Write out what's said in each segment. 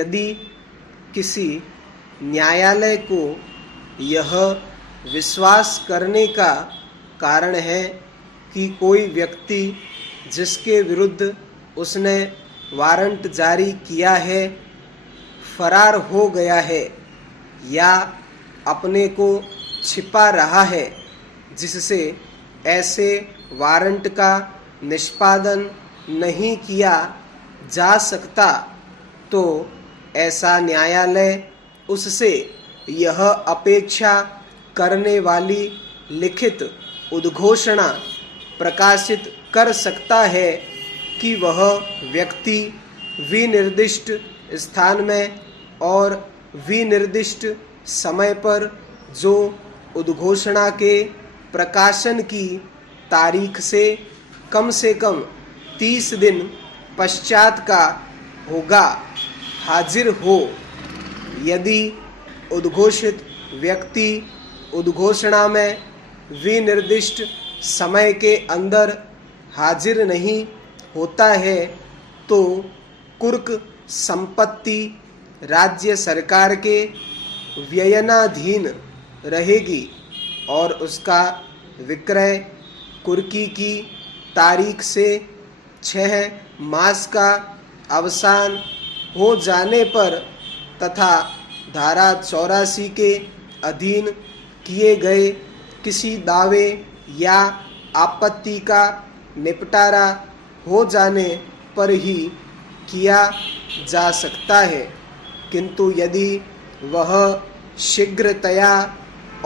यदि किसी न्यायालय को यह विश्वास करने का कारण है कि कोई व्यक्ति जिसके विरुद्ध उसने वारंट जारी किया है फरार हो गया है या अपने को छिपा रहा है, जिससे ऐसे वारंट का निष्पादन नहीं किया जा सकता, तो ऐसा न्यायालय उससे यह अपेक्षा करने वाली लिखित उद्घोषणा प्रकाशित कर सकता है कि वह व्यक्ति विनिर्दिष्ट स्थान में और विनिर्दिष्ट समय पर जो उद्घोषणा के प्रकाशन की तारीख से कम 30 दिन पश्चात का होगा, हाजिर हो। यदि उद्घोषित व्यक्ति उद्घोषणा में विनिर्दिष्ट समय के अंदर हाजिर नहीं होता है तो कुर्क संपत्ति राज्य सरकार के व्ययनाधीन रहेगी और उसका विक्रय कुर्की की तारीख से 6 मास का अवसान हो जाने पर तथा धारा 84 के अधीन किए गए किसी दावे या आपत्ति का निपटारा हो जाने पर ही किया जा सकता है। किंतु यदि वह शीघ्रतया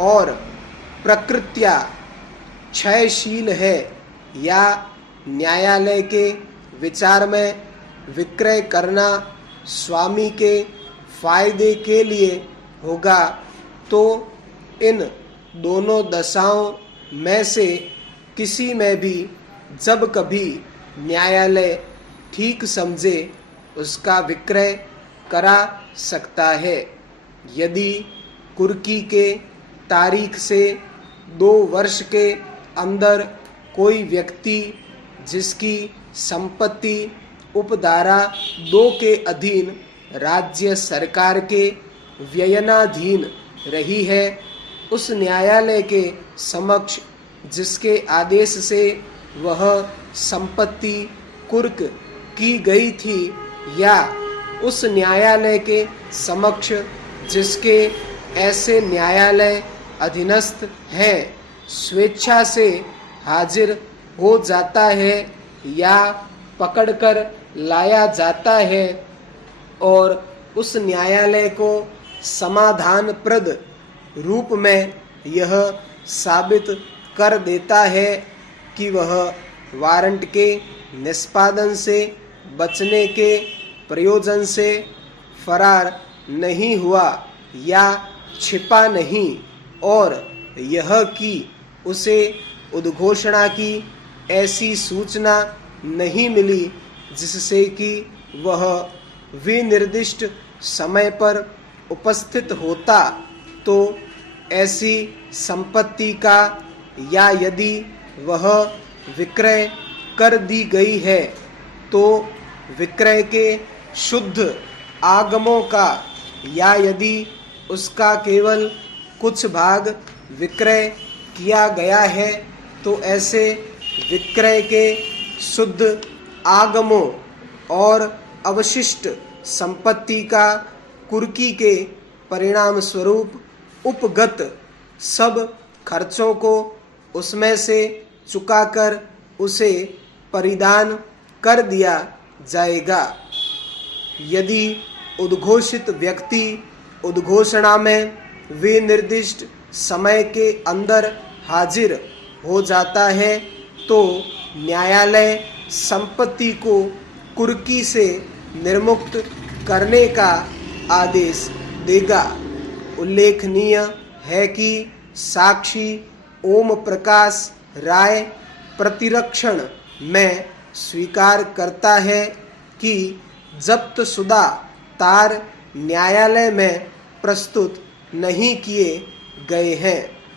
और प्रकृत्या क्षयशील है या न्यायालय के विचार में विक्रय करना स्वामी के फायदे के लिए होगा, तो इन दोनों दशाओं में से किसी में भी जब कभी न्यायालय ठीक समझे उसका विक्रय करा सकता है। यदि कुर्की के तारीख से 2 वर्ष के अंदर कोई व्यक्ति जिसकी संपत्ति उपधारा 2 के अधीन राज्य सरकार के व्ययनाधीन रही है, उस न्यायालय के समक्ष जिसके आदेश से वह संपत्ति कुर्क की गई थी या उस न्यायालय के समक्ष जिसके ऐसे न्यायालय अधीनस्थ हैं स्वेच्छा से हाजिर हो जाता है या पकड़कर लाया जाता है और उस न्यायालय को समाधानप्रद रूप में यह साबित कर देता है कि वह वारंट के निष्पादन से बचने के प्रयोजन से फरार नहीं हुआ या छिपा नहीं और यह कि उसे उद्घोषणा की ऐसी सूचना नहीं मिली जिससे कि वह विनिर्दिष्ट समय पर उपस्थित होता, तो ऐसी संपत्ति का या यदि वह विक्रय कर दी गई है तो विक्रय के शुद्ध आगमों का या यदि उसका केवल कुछ भाग विक्रय किया गया है तो ऐसे विक्रय के शुद्ध आगमों और अवशिष्ट संपत्ति का कुर्की के परिणाम स्वरूप उपगत सब खर्चों को उसमें से चुकाकर उसे परिधान कर दिया जाएगा। यदि उद्घोषित व्यक्ति उद्घोषणा में विनिर्दिष्ट समय के अंदर हाजिर हो जाता है तो न्यायालय संपत्ति को कुर्की से निर्मुक्त करने का आदेश देगा। उल्लेखनीय है कि साक्षी ओम प्रकाश राय प्रतिरक्षण में स्वीकार करता है कि जब्तशुदा तार न्यायालय में प्रस्तुत नहीं किए गए हैं।